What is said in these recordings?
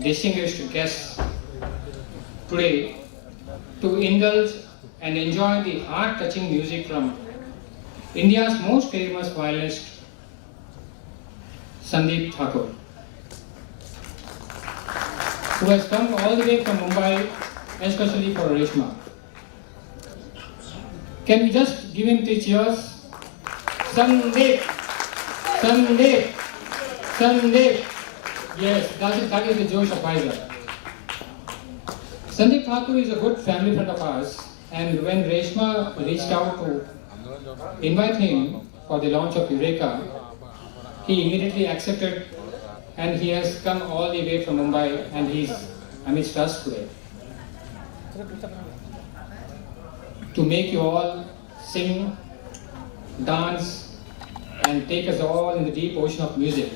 distinguished guests today to indulge and enjoy the heart-touching music from India's most famous violinist, Sandeep Thakur, who has come all the way from Mumbai, especially for Reshma. Can we just give him 3 cheers? Sandeep! Sandeep! Sandeep! Yes, that is the Josh advisor. Sandeep Thakur is a good family friend of ours, and when Reshma reached out to invite him for the launch of Eureka, he immediately accepted, and he has come all the way from Mumbai, and he is amidst us today to make you all sing, dance, and take us all in the deep ocean of music.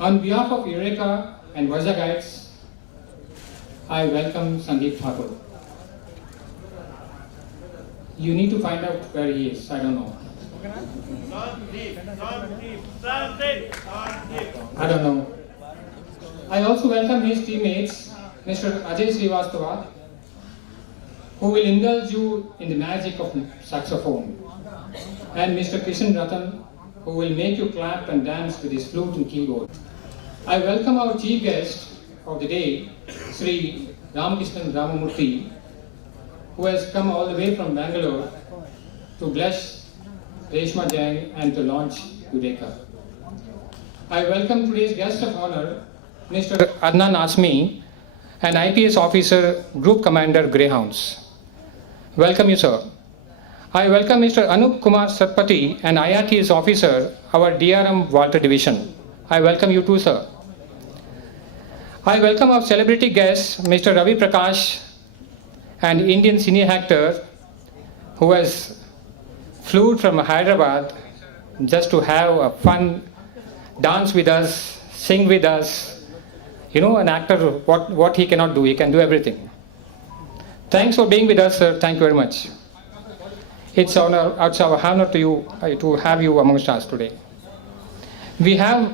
On behalf of Eureka and Vajra Guides, I welcome Sandeep Thakur. You need to find out where he is, I don't know. I don't know. I also welcome his teammates, Mr. Ajay Srivastava, who will indulge you in the magic of saxophone, and Mr. Kishan Ratan, who will make you clap and dance with his flute and keyboard. I welcome our chief guest of the day, Sri Ramakrishnan Ramamurthy, who has come all the way from Bangalore to bless Reshma Jain and to launch Eureka. I welcome today's guest of honor, Mr. Adnan Asmi, an IPS officer, Group Commander, Greyhounds. Welcome you, sir. I welcome Mr. Anup Kumar Satpathy, an IRTS officer, our DRM Walter Division. I welcome you too, sir. I welcome our celebrity guest, Mr. Ravi Prakash, an Indian cine actor who has flew from Hyderabad just to have a fun dance with us, sing with us. You know, an actor, what he cannot do, he can do everything. Thanks for being with us, sir. Thank you very much. It's our honor to you to have you amongst us today. We have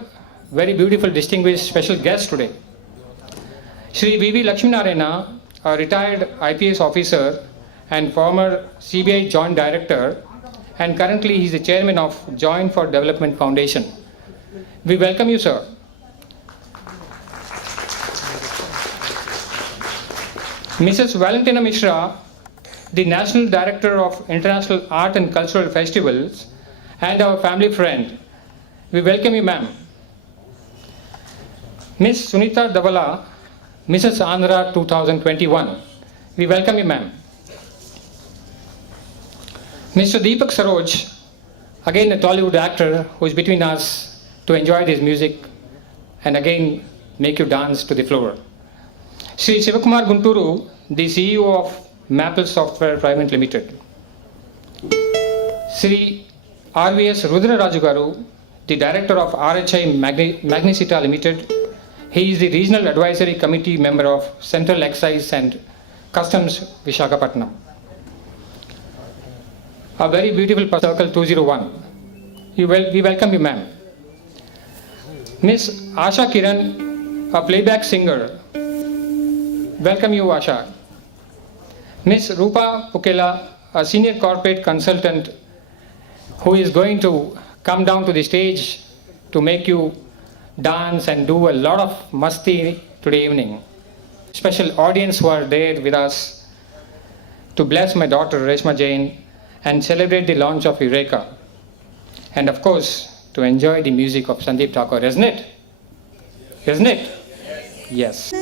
very beautiful, distinguished special guests today. Shri V.V. Lakshminarayana, a retired IPS officer and former CBI Joint Director, and currently he is the chairman of Joint for Development Foundation. We welcome you, sir. Mrs. Valentina Mishra, the National Director of International Art and Cultural Festivals, and our family friend. We welcome you, ma'am. Ms. Sunita Davala, Mrs. Andhra 2021. We welcome you, ma'am. Mr. Deepak Saroj, again a Tollywood actor who is between us to enjoy this music and again make you dance to the floor. Sri Sivakumar Gunturu, the CEO of Maple Software Private Limited. Sri RVS Rudra Rajugaru, the Director of RHI Magnesita Limited. He is the Regional Advisory Committee member of Central Excise and Customs Visakhapatnam. A very beautiful Circle 201. We welcome you, ma'am. Miss Asha Kiran, a playback singer. Welcome you, Asha. Miss Rupa Pukela, a senior corporate consultant who is going to come down to the stage to make you dance and do a lot of masti today evening. Special audience who are there with us to bless my daughter Reshma Jain and celebrate the launch of Eureka. And of course, to enjoy the music of Sandeep Thakur, isn't it? Isn't it? Yes.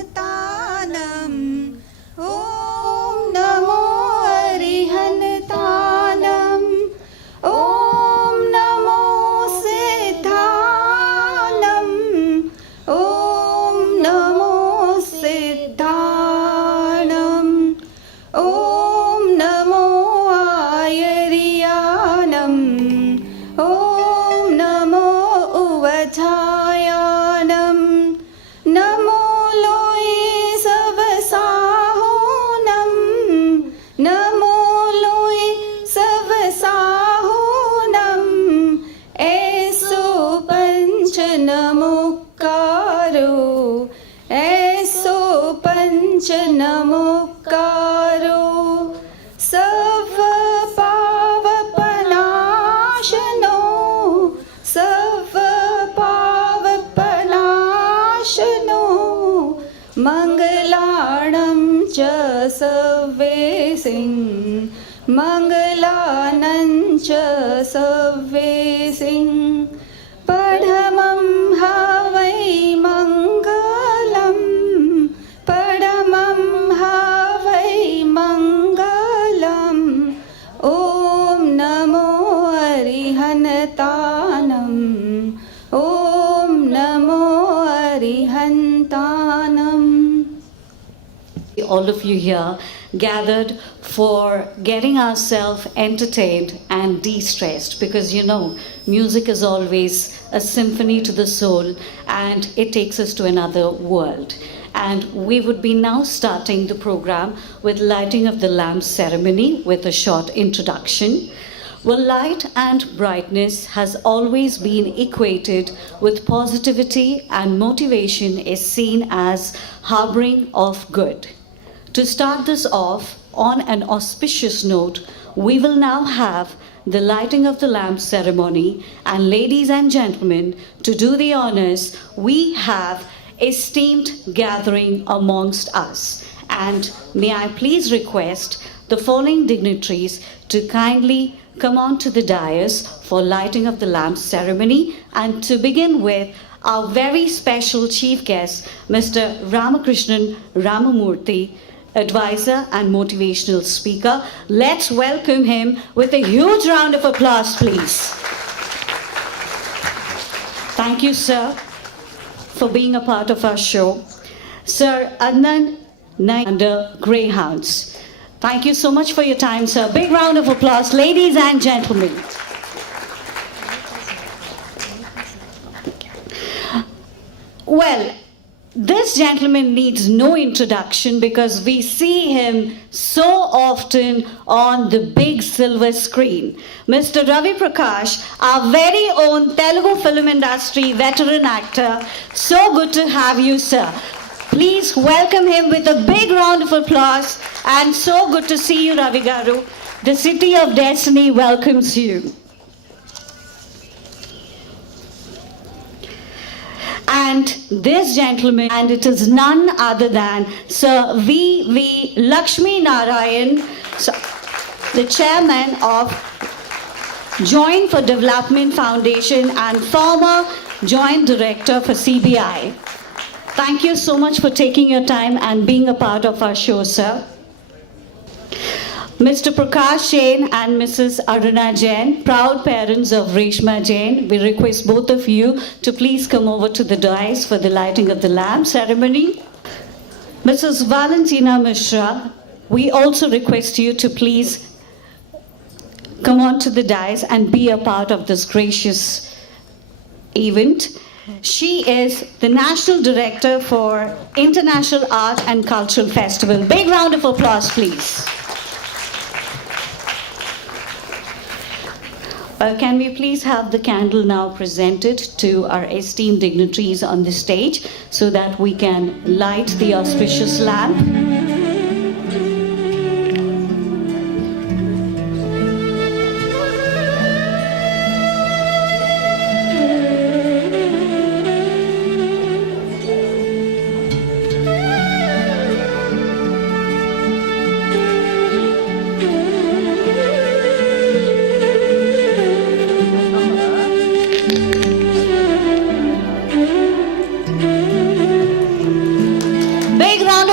Namo loy नमोकारो सर्वपावपनाशनो सर्वपावपनाशनो मङ्गलाणं च सव्येसिं मङ्गलानं च सव्येसिं पढमं हवै मङ्गलम् पढमं हवै मङ्गलम् ॐ नमो अरिहन्तानम् ॐ नमो अरिहन्तानम्. All of you here gathered for getting ourselves entertained and de-stressed, because you know music is always a symphony to the soul and it takes us to another world. And we would be now starting the program with lighting of the lamp ceremony with a short introduction. Well, light and brightness has always been equated with positivity, and motivation is seen as harboring of good. To start this off on an auspicious note, we will now have the lighting of the lamp ceremony, and ladies and gentlemen, to do the honors, we have esteemed gathering amongst us. And may I please request the following dignitaries to kindly come on to the dais for lighting of the lamp ceremony, and to begin with our very special chief guest, Mr. Ramakrishnan Ramamurthy, advisor and motivational speaker. Let's welcome him with a huge round of applause, please. Thank you, sir, for being a part of our show. Sir Adnan under Greyhounds. Thank you so much for your time, sir. Big round of applause, ladies and gentlemen. Well, this gentleman needs no introduction because we see him so often on the big silver screen. Mr. Ravi Prakash, our very own Telugu film industry veteran actor. So good to have you, sir. Please welcome him with a big round of applause. And so good to see you, Ravi Garu. The City of Destiny welcomes you. And this gentleman, and it is none other than Sir V. Lakshmi Narayan, the chairman of Joint for Development Foundation and former joint director for CBI. Thank you so much for taking your time and being a part of our show, sir. Mr. Prakash Jain and Mrs. Aruna Jain, proud parents of Reshma Jain, we request both of you to please come over to the dais for the lighting of the lamp ceremony. Mrs. Valentina Mishra, we also request you to please come on to the dais and be a part of this gracious event. She is the National Director for International Art and Cultural Festival. Big round of applause, please. Can we please have the candle now presented to our esteemed dignitaries on the stage so that we can light the auspicious lamp?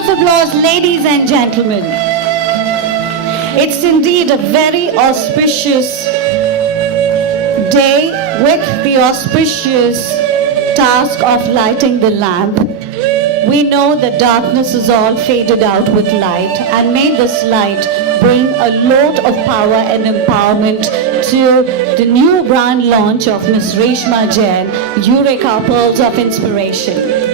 Applause, ladies and gentlemen. It's indeed a very auspicious day with the auspicious task of lighting the lamp. We know that darkness is all faded out with light, and may this light bring a load of power and empowerment to the new brand launch of Ms. Reshma Jain, Eureka Pearls of Inspiration.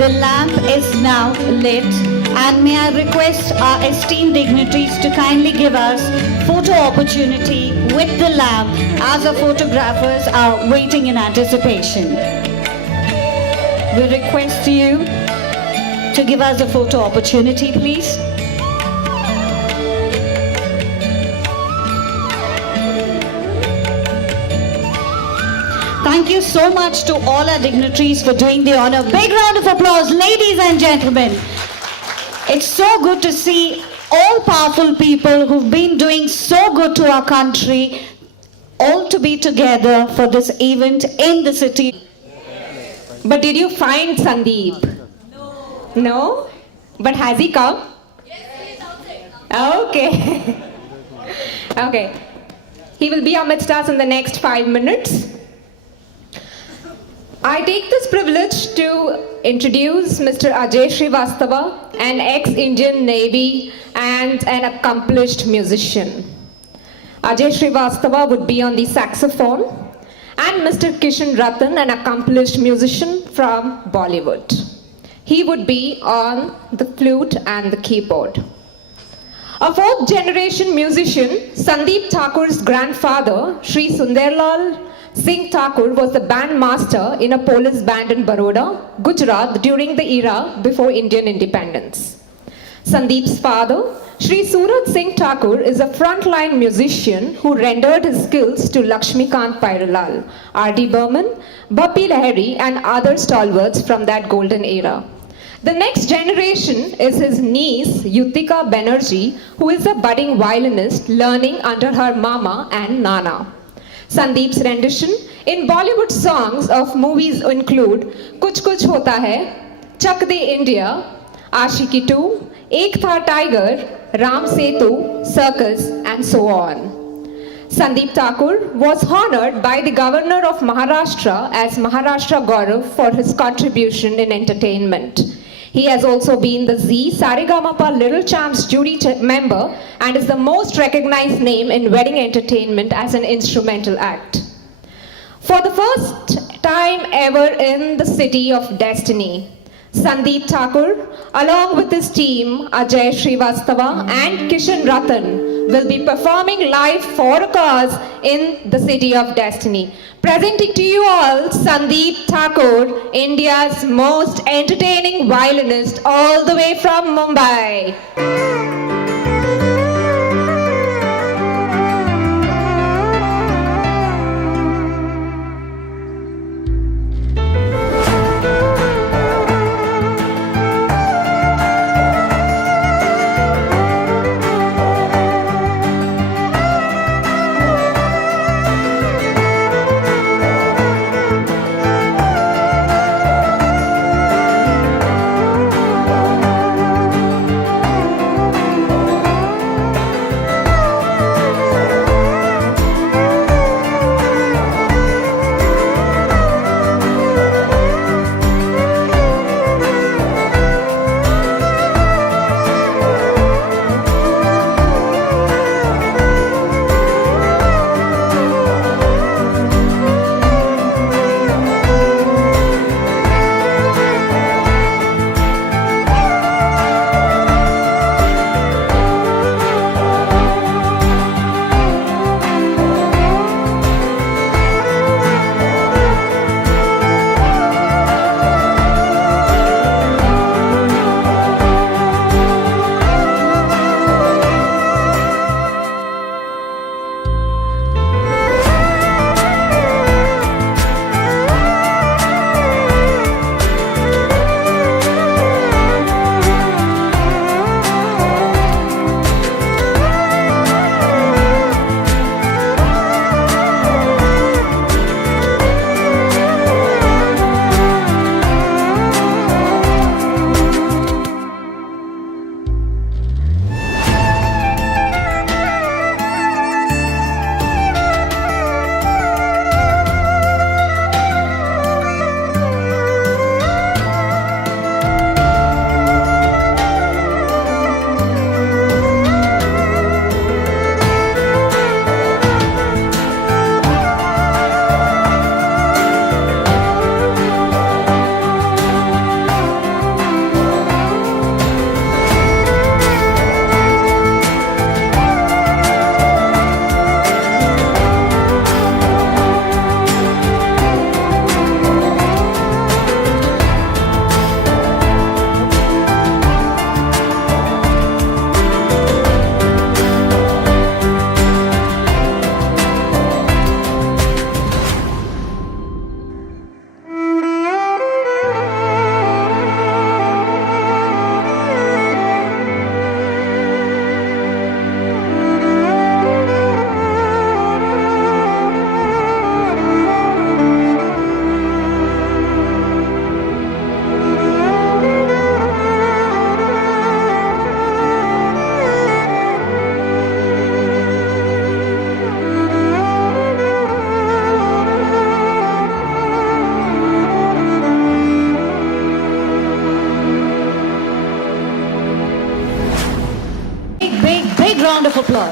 The lamp is now lit, and may I request our esteemed dignitaries to kindly give us photo opportunity with the lamp as our photographers are waiting in anticipation. We request you to give us a photo opportunity, please. Thank you so much to all our dignitaries for doing the honor. Big round of applause, ladies and gentlemen. It's so good to see all powerful people who've been doing so good to our country, all to be together for this event in the city. But did you find Sandeep? No. No? But has he come? Yes, okay. Okay. He will be amidst us in the next 5 minutes. I take this privilege to introduce Mr. Ajay Srivastava, an ex-Indian Navy and an accomplished musician. Ajay Srivastava would be on the saxophone, and Mr. Kishan Ratan, an accomplished musician from Bollywood. He would be on the flute and the keyboard. A fourth generation musician, Sandeep Thakur's grandfather, Sri Sunderlal Singh Thakur, was the band master in a police band in Baroda, Gujarat during the era before Indian independence. Sandeep's father, Sri Surat Singh Thakur, is a frontline musician who rendered his skills to Lakshmikant Pairalal, R.D. Burman, Bappi Lahiri and other stalwarts from that golden era. The next generation is his niece, Yutika Banerjee, who is a budding violinist learning under her mama and nana. Sandeep's rendition in Bollywood songs of movies include Kuch Kuch Hota Hai, Chak De India, Ashiki 2, Ek Tha Tiger, Ram Setu, Circus, and so on. Sandeep Thakur was honored by the Governor of Maharashtra as Maharashtra Gaurav for his contribution in entertainment. He has also been the Zee Saregamapa Little Champs jury member and is the most recognized name in wedding entertainment as an instrumental act. For the first time ever in the City of Destiny, Sandeep Thakur, along with his team Ajay Srivastava and Kishan Ratan, will be performing live for a cause in the City of Destiny. Presenting to you all Sandeep Thakur, India's most entertaining violinist, all the way from Mumbai.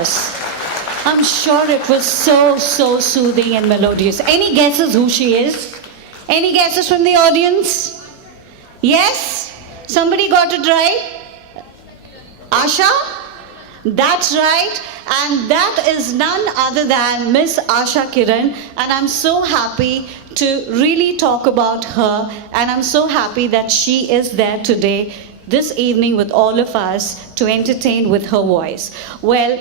voice. I'm sure it was so soothing and melodious. Any guesses who she is? Any guesses from the audience? Yes? Somebody got it right? Asha? That's right. And that is none other than Miss Asha Kiran. And I'm so happy to really talk about her. And I'm so happy that she is there today, this evening, with all of us to entertain with her voice. Well,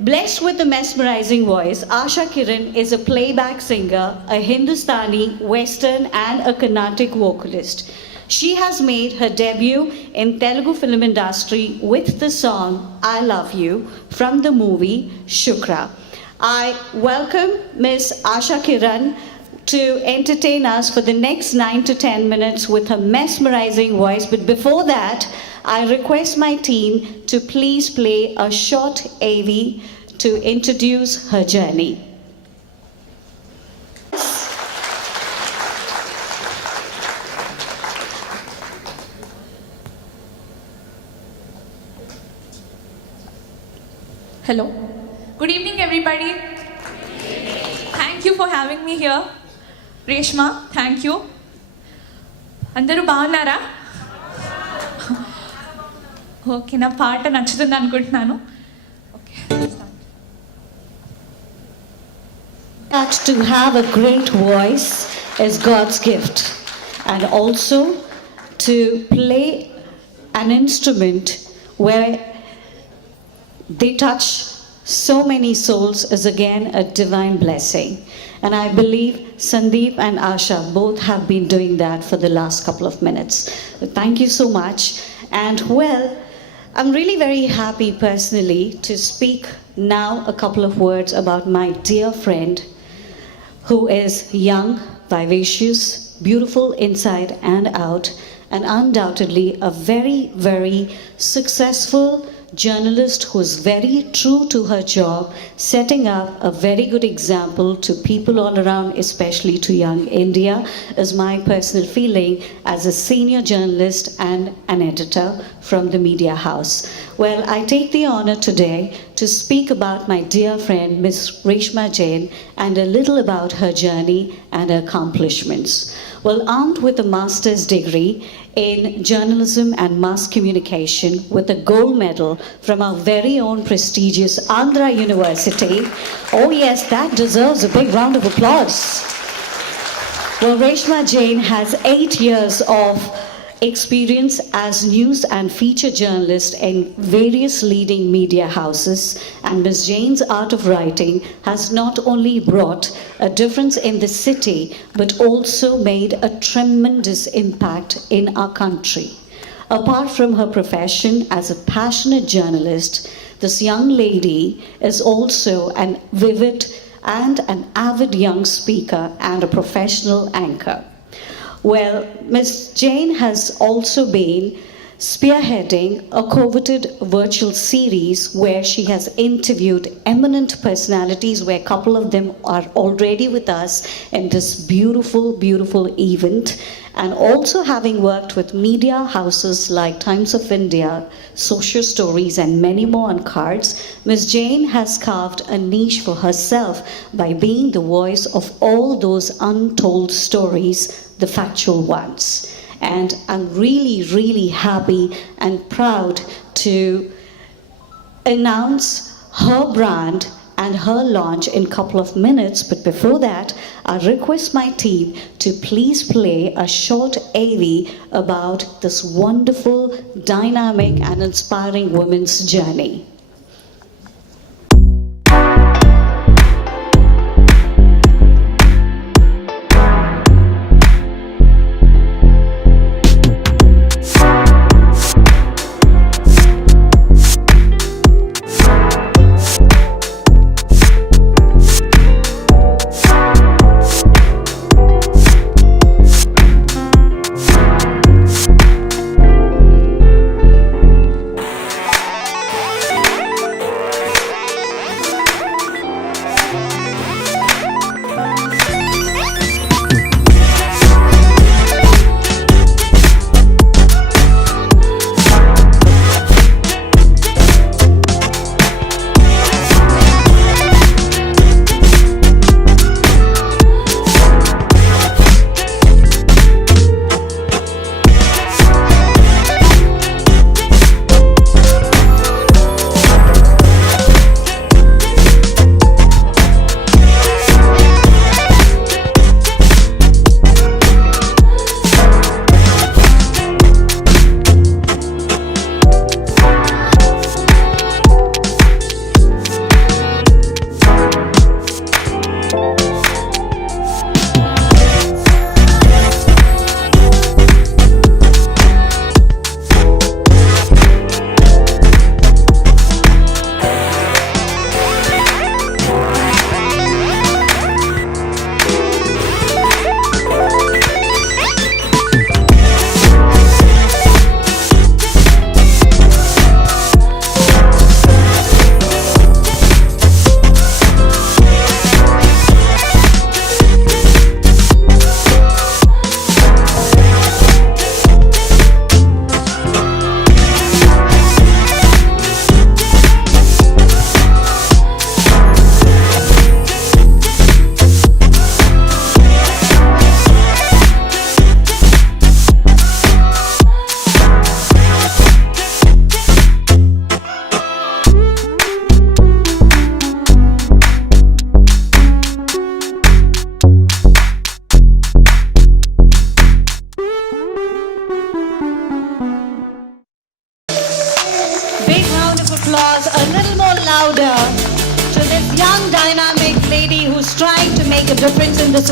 blessed with a mesmerizing voice, Asha Kiran is a playback singer, a Hindustani, Western and a Carnatic vocalist. She has made her debut in Telugu film industry with the song I Love You from the movie Shukra. I welcome Miss Asha Kiran to entertain us for the next 9 to 10 minutes with her mesmerizing voice. But before that, I request my team to please play a short AV to introduce her journey. Hello. Good evening, everybody. Thank you for having me here. Reshma, thank you. అందరూ బాగున్నారా? Okay, నా పాట నచ్చుతుంది అనుకుంటున్నాను. That to have a great voice is God's gift, and also to play an instrument where they touch so many souls is again a divine blessing. And I believe Sandeep and Asha both have been doing that for the last couple of minutes. Thank you so much. And well, I'm really very happy personally to speak now a couple of words about my dear friend who is young, vivacious, beautiful inside and out, and undoubtedly a very successful journalist who is very true to her job, setting up a very good example to people all around, especially to young India, is my personal feeling as a senior journalist and an editor from the media house. Well, I take the honor today to speak about my dear friend, Miss Reshma Jain, and a little about her journey and accomplishments. Well, armed with a master's degree in journalism and mass communication with a gold medal from our very own prestigious Andhra University. Oh yes, that deserves a big round of applause. Well, Reshma Jain has 8 years of experience as news and feature journalist in various leading media houses, and Ms. Jain's art of writing has not only brought a difference in the city but also made a tremendous impact in our country. Apart from her profession as a passionate journalist, this young lady is also an vivid and an avid young speaker and a professional anchor. Well, Ms. Jain has also been spearheading a coveted virtual series where she has interviewed eminent personalities, where a couple of them are already with us in this beautiful event. And also having worked with media houses like Times of India, Social Stories, and many more on Chords, Ms. Jain has carved a niche for herself by being the voice of all those untold stories, the factual ones. And I'm really happy and proud to announce her brand and her launch in a couple of minutes. But before that, I request my team to please play a short AV about this wonderful, dynamic and inspiring woman's journey.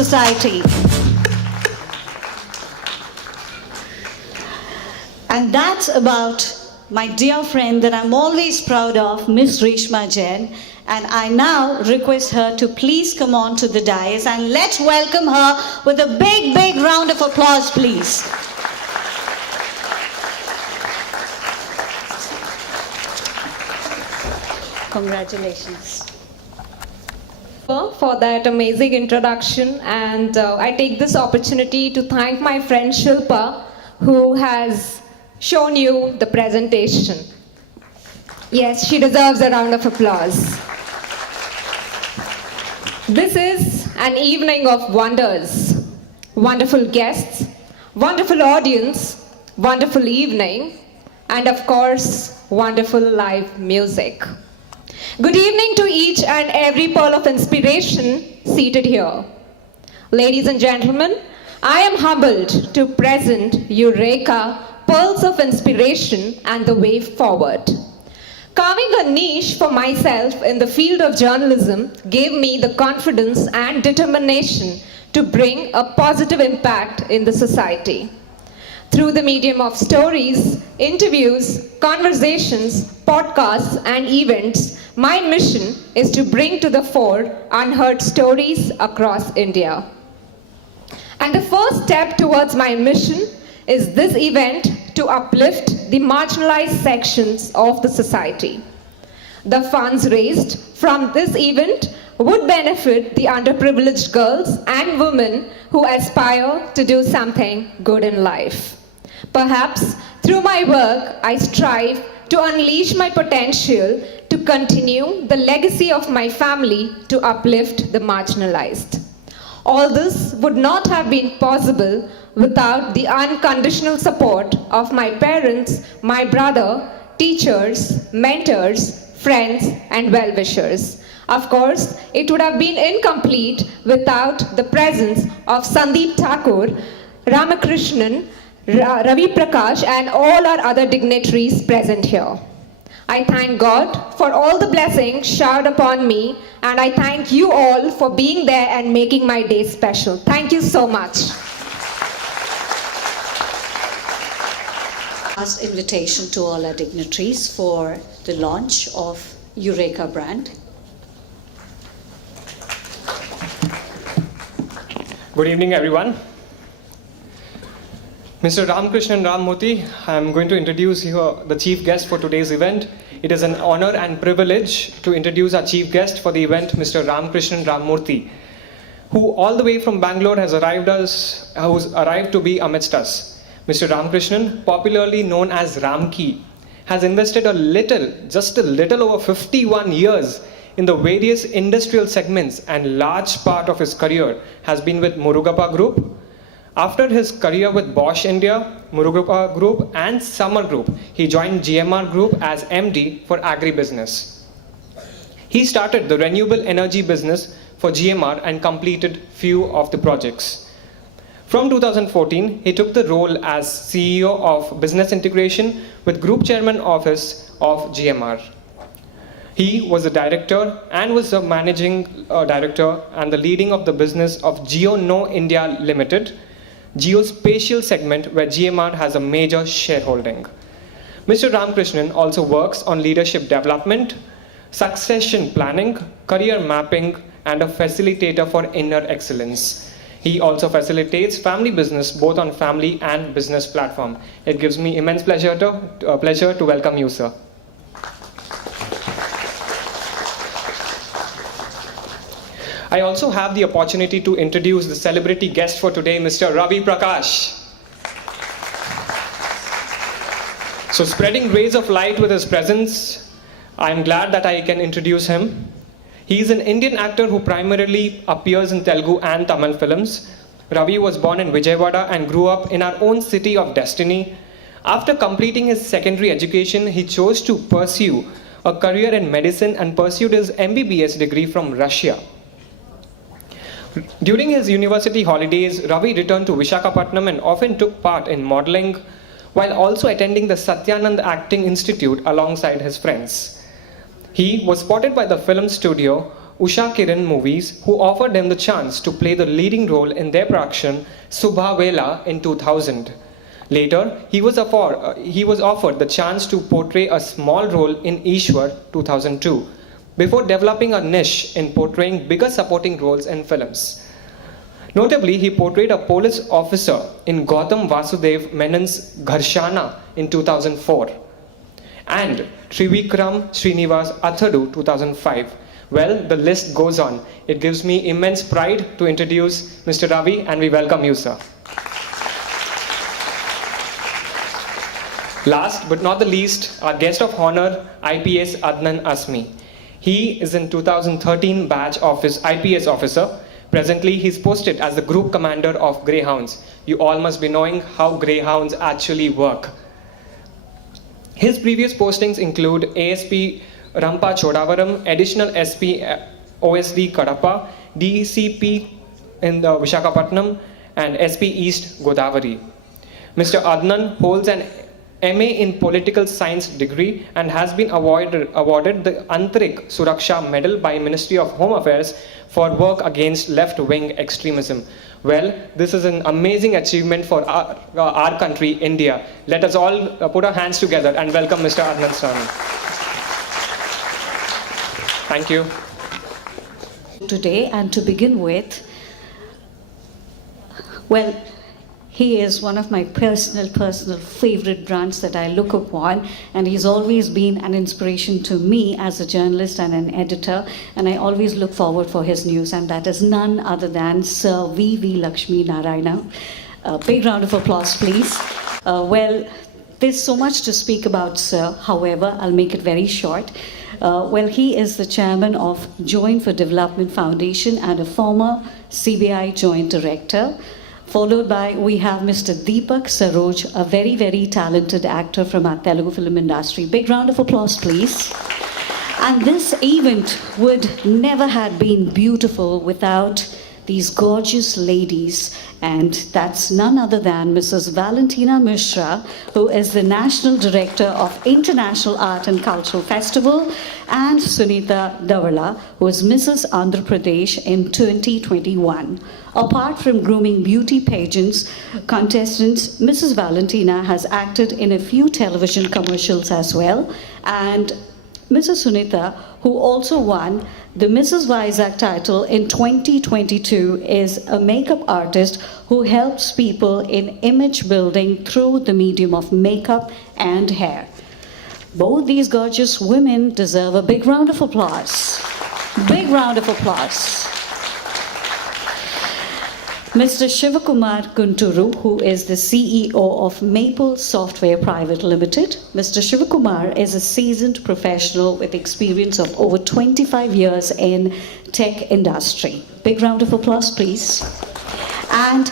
society. And that's about my dear friend that I'm always proud of, Miss Reshma Jain. And I now request her to please come on to the dais and let's welcome her with a big, big round of applause, please. Congratulations. For that amazing introduction, and I take this opportunity to thank my friend Shilpa, who has shown you the presentation. Yes, she deserves a round of applause. This is an evening of wonders, wonderful guests, wonderful audience, wonderful evening, and of course, wonderful live music. Good evening to each and every pearl of inspiration seated here. Ladies and gentlemen, I am humbled to present Eureka, Pearls of Inspiration and the Way Forward. Carving a niche for myself in the field of journalism gave me the confidence and determination to bring a positive impact in the society. Through the medium of stories, interviews, conversations, podcasts, and events, my mission is to bring to the fore unheard stories across India. And the first step towards my mission is this event to uplift the marginalized sections of the society. The funds raised from this event would benefit the underprivileged girls and women who aspire to do something good in life. Perhaps through my work, I strive to unleash my potential to continue the legacy of my family to uplift the marginalized. All this would not have been possible without the unconditional support of my parents, my brother, teachers, mentors, friends, and well-wishers. Of course, it would have been incomplete without the presence of Sandeep Thakur, Ramakrishnan, Ravi Prakash, and all our other dignitaries present here. I thank God for all the blessings showered upon me, and I thank you all for being there and making my day special. Thank you so much. Last invitation to all our dignitaries for the launch of Eureka brand. Good evening, everyone. Mr. Ramakrishnan Ramamurthy, I'm going to introduce you the chief guest for today's event. It is an honor and privilege to introduce our chief guest for the event, Mr. Ramakrishnan Ramamurthy, who all the way from Bangalore has arrived to be amidst us. Mr. Ramakrishnan, popularly known as Ramki, has invested just a little over 51 years in the various industrial segments, and large part of his career has been with Murugappa Group. After his career with Bosch India, Murugappa Group, and Summer Group, he joined GMR Group as MD for agribusiness. He started the renewable energy business for GMR and completed few of the projects. From 2014, he took the role as CEO of Business Integration with Group Chairman Office of GMR. He was the director and was the managing director and the leading of the business of Geo No India Limited, geospatial segment where GMR has a major shareholding. Mr. Ramakrishnan also works on leadership development, succession planning, career mapping, and a facilitator for inner excellence. He also facilitates family business both on family and business platform. It gives me immense pleasure to welcome you, sir. I also have the opportunity to introduce the celebrity guest for today, Mr. Ravi Prakash. So spreading rays of light with his presence, I'm glad that I can introduce him. He is an Indian actor who primarily appears in Telugu and Tamil films. Ravi was born in Vijayawada and grew up in our own city of destiny. After completing his secondary education, he chose to pursue a career in medicine and pursued his MBBS degree from Russia. During his university holidays, Ravi returned to Visakhapatnam and often took part in modeling while also attending the Satyanand Acting Institute alongside his friends. He was spotted by the film studio Usha Kiran movies, who offered them the chance to play the leading role in their production Subha Vela in 2000. Later, he was offered the chance to portray a small role in Ishwar 2002, before developing a niche in portraying bigger supporting roles in films. Notably, he portrayed a police officer in Gautam Vasudev Menon's Gharshana in 2004 and Trivikram Srinivas Athadu 2005. Well, the list goes on. It gives me immense pride to introduce Mr. Ravi, and we welcome you, sir. Last but not the least, our guest of honor, IPS Adnan Asmi. He is in 2013 batch of his IPS officer. Presently, he's posted as the Group Commander of Greyhounds. You all must be knowing how Greyhounds actually work. His previous postings include ASP Rampa Chodavaram, Additional SP OSD Kadapa, DCP in the Visakhapatnam, and SP East Godavari. Mr. Adnan holds an MA in Political Science degree and has been awarded the Antrik Suraksha Medal by Ministry of Home Affairs for work against left-wing extremism. Well, this is an amazing achievement for our country, India. Let us all put our hands together and welcome Mr. Adnan Sami. Thank you. Today, and to begin with, well, he is one of my personal favorite brands that I look upon, and he's always been an inspiration to me as a journalist and an editor, and I always look forward for his news, and that is none other than Sir V.V. Lakshmi Narayana. A big round of applause, please. Well, there's so much to speak about, sir. However, I'll make it very short. Well, he is the chairman of Joint for Development Foundation and a former CBI Joint Director. Followed by, we have Mr. Deepak Saroj, a very, very talented actor from our Telugu film industry. Big round of applause, please. And this event would never have been beautiful without these gorgeous ladies, and that's none other than Mrs. Valentina Mishra, who is the National Director of International Art and Cultural Festival, and Sunita Davala, who is Mrs. Andhra Pradesh in 2021. Apart from grooming beauty pageants contestants, Mrs. Valentina has acted in a few television commercials as well, and Mrs. Sunita, who also won the Mrs. Vizag title in 2022, is a makeup artist who helps people in image building through the medium of makeup and hair. Both these gorgeous women deserve a big round of applause. Big round of applause. Mr. Shivakumar Gunturu, who is the CEO of Maple Software Private Limited. Mr. Shivakumar is a seasoned professional with experience of over 25 years in tech industry. Big round of applause, please. And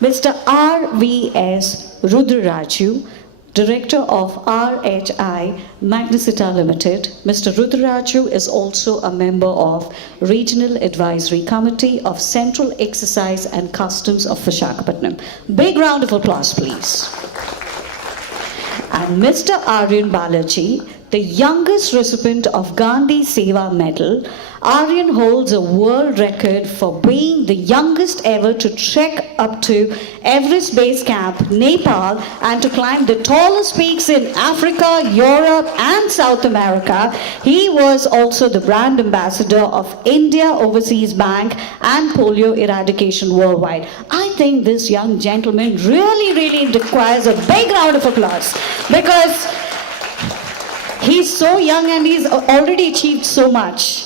Mr. R.V.S. Rudraraju, Director of RHI Magnesita Limited. Mr. Rudraraju is also a member of Regional Advisory Committee of Central Exercise and Customs of Visakhapatnam. Big round of applause, please. And Mr. Aryan Balaji, the youngest recipient of Gandhi Seva Medal. Aryan holds a world record for being the youngest ever to trek up to Everest Base Camp, Nepal, and to climb the tallest peaks in Africa, Europe, and South America. He was also the brand ambassador of India Overseas Bank and polio eradication worldwide. I think this young gentleman really requires a big round of applause, because he's so young and he's already achieved so much.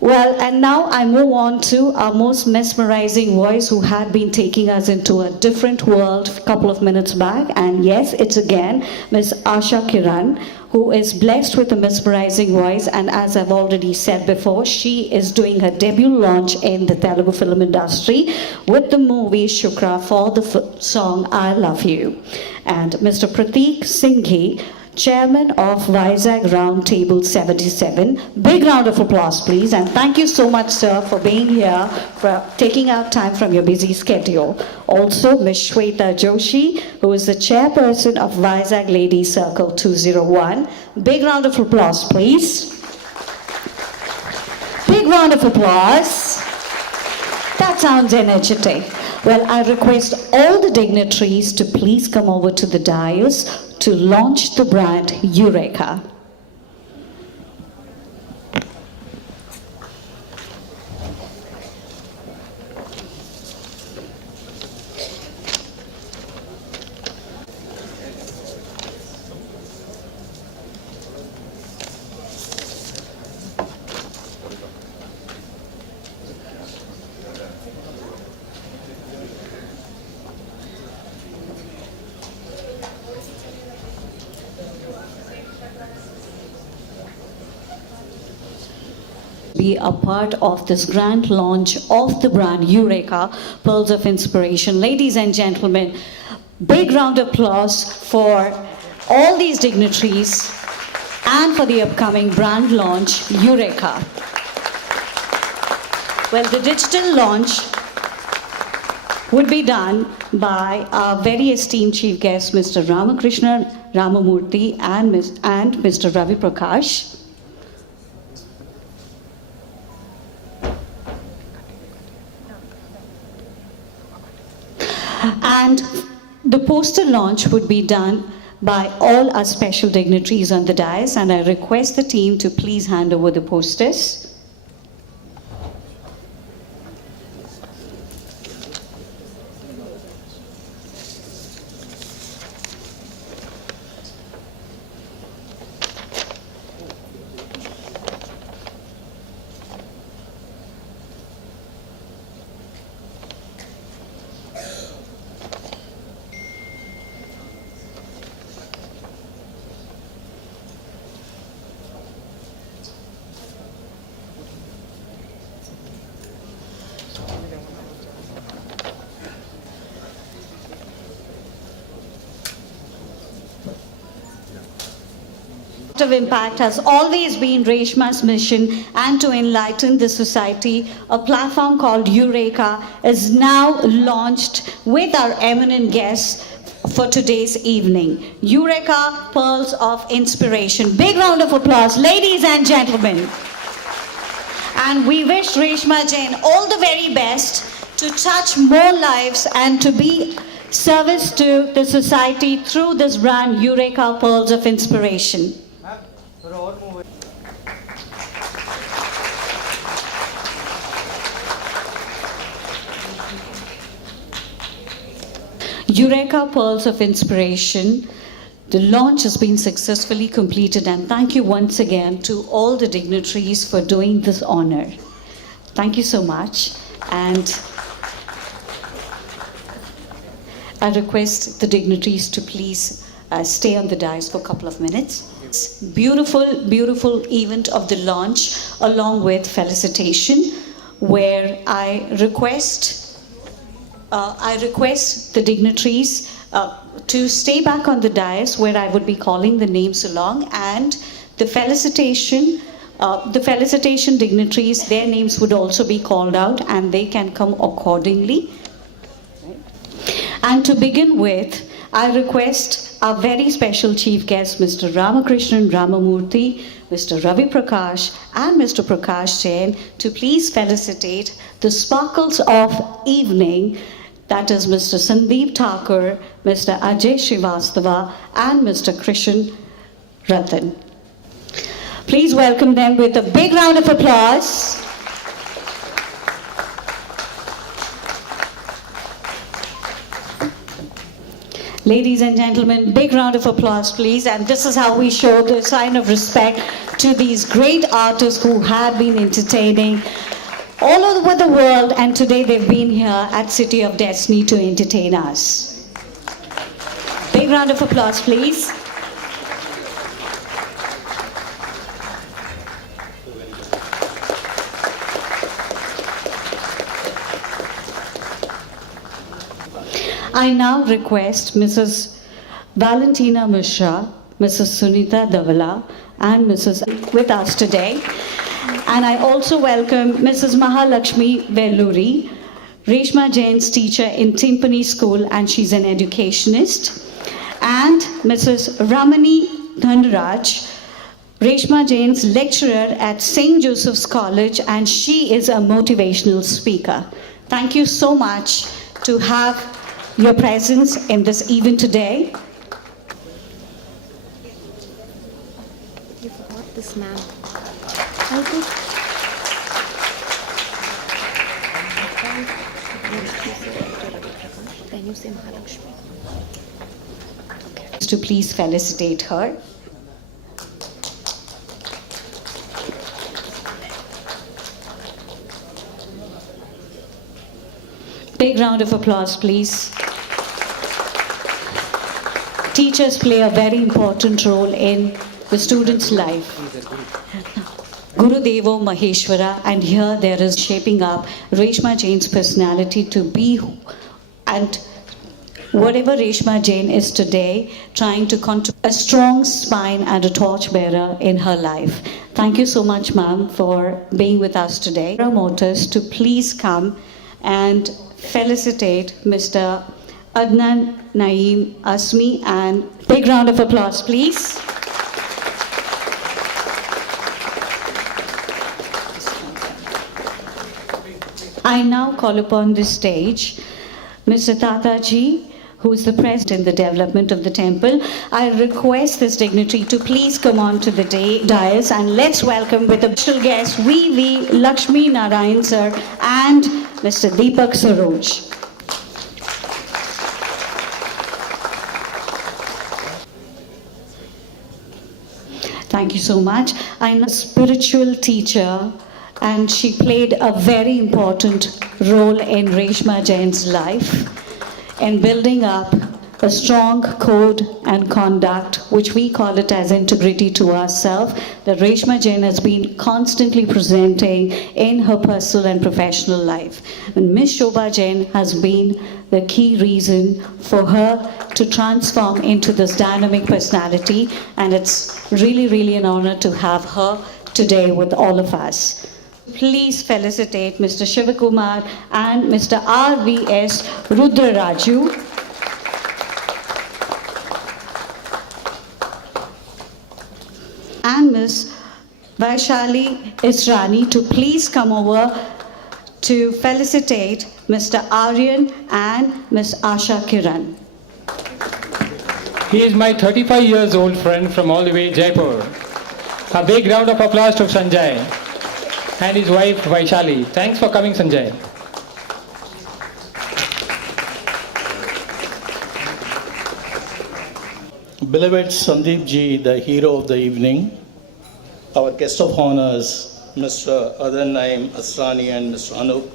Well, and now I move on to our most mesmerizing voice, who had been taking us into a different world a couple of minutes back. And yes, it's again Ms. Asha Kiran, who is blessed with a mesmerizing voice. And as I've already said before, she is doing her debut launch in the Telugu film industry with the movie Shukra for the song I Love You. And Mr. Prateek Singhi, Chairman of Vizag Round Table 77. Big round of applause, please. And thank you so much, sir, for being here, for taking out time from your busy schedule. Also, Ms. Shweta Joshi, who is the chairperson of Vizag Ladies Circle 201. Big round of applause, please. round of applause. That sounds energetic. Well, I request all the dignitaries to please come over to the dais to launch the brand Eureka. Be a part of this grand launch of the brand Eureka, Pearls of Inspiration. Ladies and gentlemen, big round of applause for all these dignitaries and for the upcoming brand launch Eureka. Well, the digital launch would be done by our very esteemed chief guest, Mr. Ramakrishna Ramamurthy and Mr. Ravi Prakash. And the poster launch would be done by all our special dignitaries on the dais, and I request the team to please hand over the posters. Of impact has always been Reshma's mission, and to enlighten the society, a platform called Eureka is now launched with our eminent guests for today's evening. Eureka, Pearls of Inspiration. Big round of applause, ladies and gentlemen. And we wish Reshma Jain all the very best to touch more lives and to be service to the society through this brand Eureka, Pearls of Inspiration. Eureka, Pearls of Inspiration. The launch has been successfully completed, and thank you once again to all the dignitaries for doing this honor. Thank you so much, and I request the dignitaries to please stay on the dais for a couple of minutes. Beautiful, beautiful event of the launch, along with felicitation, where I request the dignitaries to stay back on the dais, where I would be calling the names along, and the felicitation dignitaries, their names would also be called out, and they can come accordingly. And to begin with, I request our very special chief guest, Mr. Ramakrishnan Ramamurthy, Mr. Ravi Prakash, and Mr. Prakash Jain, to please felicitate the sparkles of evening, that is Mr. Sandeep Thakur, Mr. Ajay Srivastava, and Mr. Krishan Ratan. Please welcome them with a big round of applause. Ladies and gentlemen, big round of applause, please. And this is how we show the sign of respect to these great artists who have been entertaining all over the world, and today they've been here at City of Destiny to entertain us. Big round of applause, please. I now request Mrs. Valentina Mishra, Mrs. Sunita Davala, and Mrs. with us today. And I also welcome Mrs. Mahalakshmi Velluri, Reshma Jain's teacher in Timpani School, and she's an educationist. And Mrs. Ramani Dhanraj, Reshma Jain's lecturer at St. Joseph's College, and she is a motivational speaker. Thank you so much to have your presence in this event today. You forgot this, ma'am. Can you say Mahalakshmi? To please felicitate her. Big round of applause, please. Teachers play a very important role in the student's life. Guru Devo Maheshwara, and here there is shaping up Reshma Jain's personality to be, and whatever Reshma Jain is today, trying to contribute a strong spine and a torchbearer in her life. Thank you so much, ma'am, for being with us today. Promoters to please come and felicitate Mr. Adnan Naeem Asmi, and big round of applause, please. I now call upon this stage Mr. Tataji, who is the president in the development of the temple. I request this dignitary to please come on to the dais, and let's welcome with a special guest V.V. Lakshmi Narayan sir and Mr. Deepak Saroj. Thank you so much. I'm a spiritual teacher, and she played a very important role in Reshma Jain's life in building up a strong code and conduct, which we call it as integrity to ourselves, that Reshma Jain has been constantly presenting in her personal and professional life. And Miss Shobha Jain has been the key reason for her to transform into this dynamic personality, and it's really, really an honor to have her today with all of us. Please felicitate Mr. Shivakumar and Mr. R.V.S. Rudraraju. And Ms. Vaishali Israni to please come over to felicitate Mr. Aryan and Ms. Asha Kiran. He is my 35 years old friend from all the way Jaipur. A big round of applause to Sanjay and his wife Vaishali. Thanks for coming, Sanjay. Beloved Sandeep ji, the hero of the evening, our guest of honors, Mr. Adnan Naeem Asrani and Mr. Anup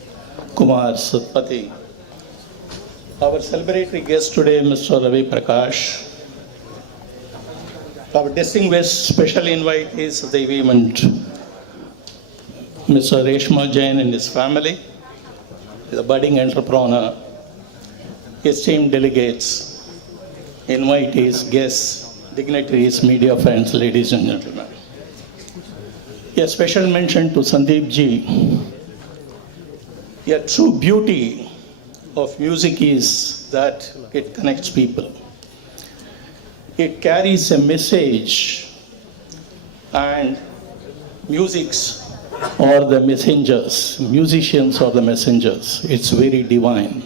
Kumar Sutpati, our celebratory guest today, Mr. Ravi Prakash, our distinguished special invitees of the event, Mr. Reshma Jain and his family, the budding entrepreneur, esteemed delegates, invitees, guests, dignitaries, media friends, ladies and gentlemen. A special mention to Sandeep ji. A true beauty of music is that it connects people. It carries a message, and musics are the messengers, musicians are the messengers. It's very divine.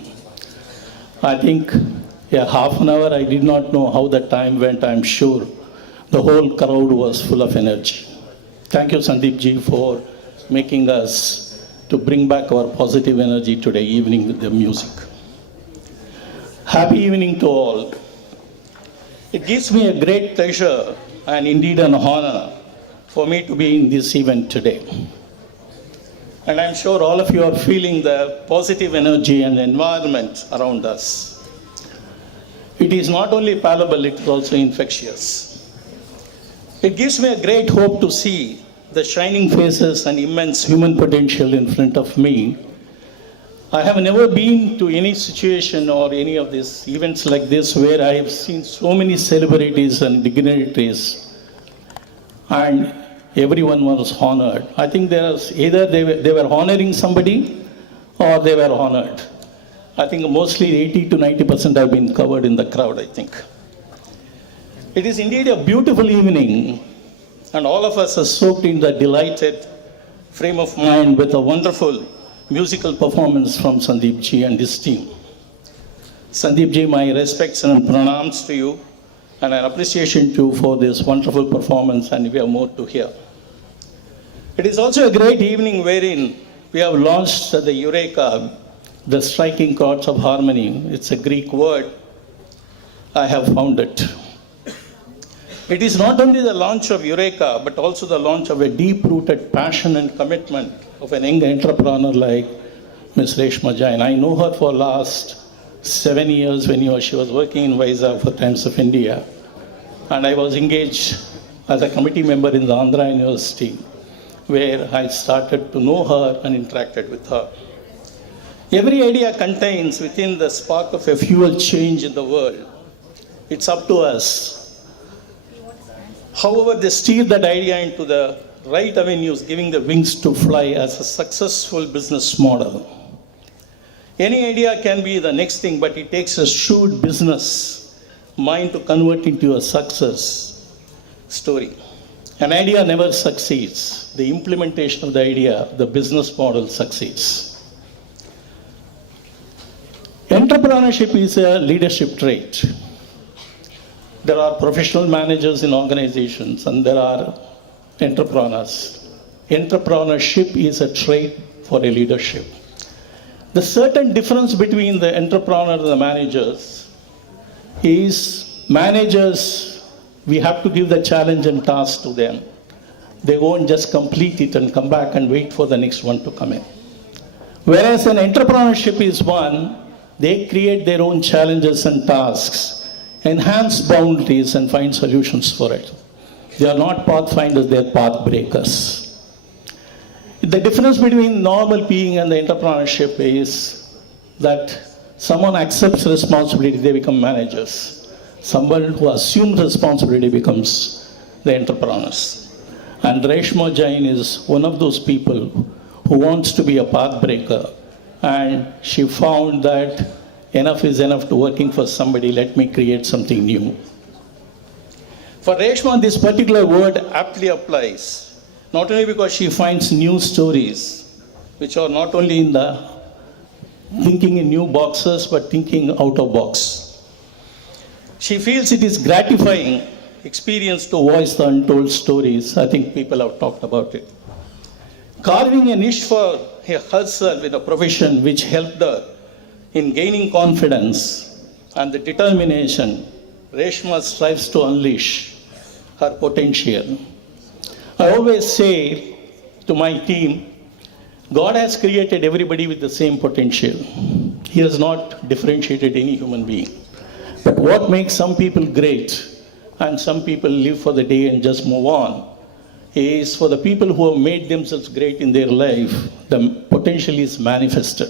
I think half an hour, I did not know how the time went. I'm sure the whole crowd was full of energy. Thank you, Sandeep ji, for making us to bring back our positive energy today evening with the music. Happy evening to all. It gives me a great pleasure and indeed an honor for me to be in this event today. And I'm sure all of you are feeling the positive energy and environment around us. It is not only palpable, it is also infectious. It gives me a great hope to see the shining faces and immense human potential in front of me. I have never been to any situation or any of these events like this where I have seen so many celebrities and dignitaries, and everyone was honored. I think there was either they were honoring somebody or they were honored. I think mostly 80 to 90% have been covered in the crowd, I think. It is indeed a beautiful evening, and all of us are soaked in the delighted frame of mind with a wonderful musical performance from Sandeep ji and his team. Sandeep ji, my respects and pranams to you, and an appreciation to you for this wonderful performance, and we have more to hear. It is also a great evening wherein we have launched the Eureka, the striking chords of harmony. It's a Greek word. I have found it. It is not only the launch of Eureka, but also the launch of a deep-rooted passion and commitment of an young entrepreneur like Ms. Reshma Jain. I know her for last 7 years when she was working in Vizag for Times of India. And I was engaged as a committee member in the Andhra University, where I started to know her and interacted with her. Every idea contains within the spark of a fuel change in the world. It's up to us. However, they steer that idea into the right avenues, giving the wings to fly as a successful business model. Any idea can be the next thing, but it takes a shrewd business mind to convert into a success story. An idea never succeeds. The implementation of the idea, the business model succeeds. Entrepreneurship is a leadership trait. There are professional managers in organizations and there are entrepreneurs. Entrepreneurship is a trait for a leadership. The certain difference between the entrepreneur and the managers is managers, we have to give the challenge and task to them. They won't just complete it and come back and wait for the next one to come in. Whereas an entrepreneurship is one, they create their own challenges and tasks, enhance boundaries and find solutions for it. They are not pathfinders, they are path breakers. The difference between normal being and the entrepreneurship is that someone accepts responsibility, they become managers. Someone who assumes responsibility becomes the entrepreneurs. And Reshma Jain is one of those people who wants to be a path breaker. And she found that enough is enough to working for somebody, let me create something new. For Reshma, this particular word aptly applies, not only because she finds new stories, which are not only in the thinking in new boxes, but thinking out of box. She feels it is gratifying experience to voice the untold stories. I think people have talked about it. Carving a niche for herself in a profession which helped her in gaining confidence and the determination, Reshma strives to unleash her potential. I always say to my team, God has created everybody with the same potential. He has not differentiated any human being. But what makes some people great and some people live for the day and just move on is for the people who have made themselves great in their life, the potential is manifested.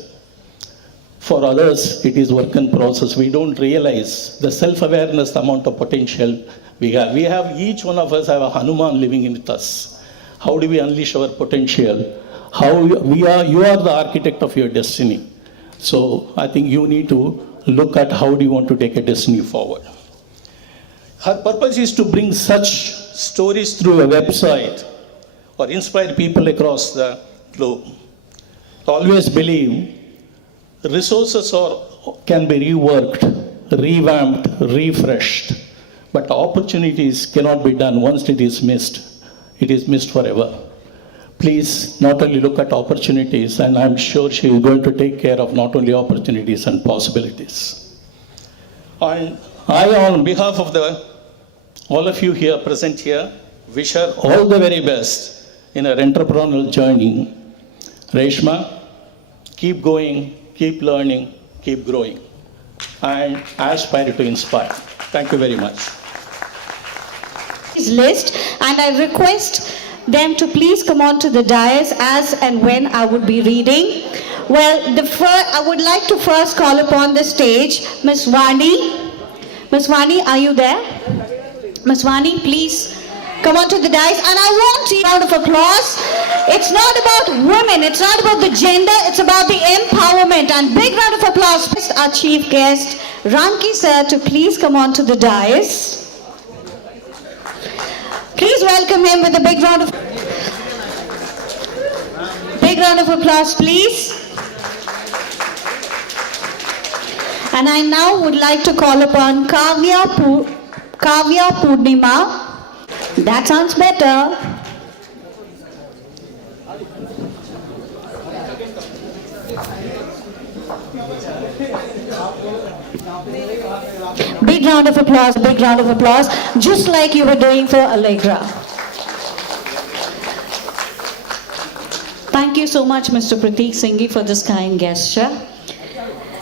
For others, it is work in process. We don't realize the self-awareness, the amount of potential we have. We have, each one of us have a Hanuman living in with us. How do we unleash our potential? You are the architect of your destiny. So I think you need to look at how do you want to take a destiny forward. Her purpose is to bring such stories through a website or inspire people across the globe. I always believe resources can be reworked, revamped, refreshed, but opportunities cannot be done once it is missed. It is missed forever. Please not only look at opportunities, and I'm sure she is going to take care of not only opportunities and possibilities. And I, on behalf of all of you here present here, wish her all the very best in her entrepreneurial journey. Reshma, keep going, keep learning, keep growing, and aspire to inspire. Thank you very much. List, and I request them to please come on to the dais as and when I would be reading. Well, I would like to first call upon the stage Ms. Vani. Ms. Vani, are you there? Ms. Vani, please come on to the dais, and I want a round of applause. It's not about women, it's not about the gender, it's about the empowerment. And big round of applause for our chief guest, Ramki sir, to please come on to the dais. Please welcome him with a big round of applause, please. And I now would like to call upon Kavya Purnima. That sounds better. Big round of applause, just like you were doing for Allegra. Thank you so much, Mr. Prateek Singhi, for this kind gesture.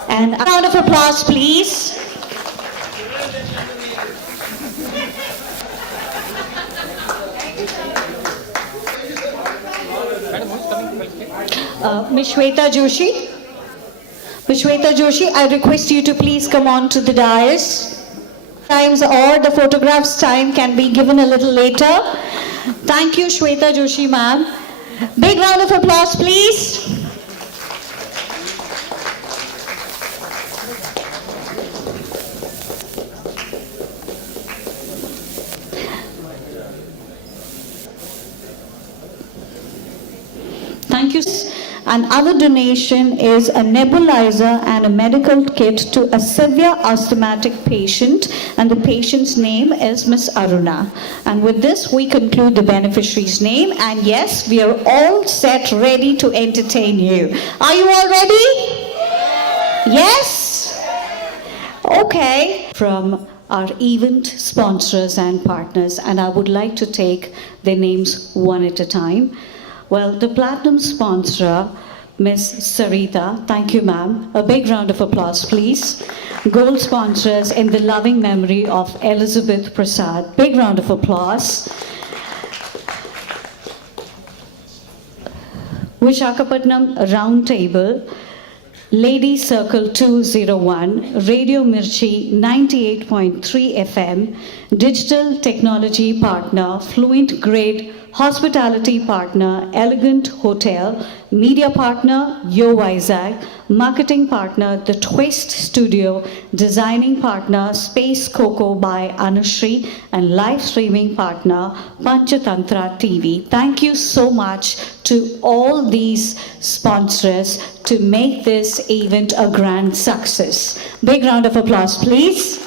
And a round of applause, please. Ms. Shweta Joshi. Ms. Shweta Joshi, I request you to please come on to the dais. Times or the photographs time can be given a little later. Thank you, Shweta Joshi, ma'am. Big round of applause, please. Thank you. And our donation is a nebulizer and a medical kit to a severe asthmatic patient, and the patient's name is Miss Aruna. And with this, we conclude the beneficiary's name, and yes, we are all set, ready to entertain you. Are you all ready? Yes? Okay. From our event sponsors and partners, and I would like to take their names one at a time. Well, the platinum sponsor, Miss Sarita, thank you, ma'am. A big round of applause, please. Gold sponsors in the loving memory of Elizabeth Prasad. Big round of applause. Vishakhapatnam Round Table, Lady Circle 201, Radio Mirchi 98.3 FM, Digital Technology Partner, Fluent Grade Hospitality Partner, Elegant Hotel, Media Partner, Yo Vizag, Marketing Partner, The Twist Studio, Designing Partner, Space Coco by Anushri, and Live Streaming Partner, Panchatantra TV. Thank you so much to all these sponsors to make this event a grand success. Big round of applause, please.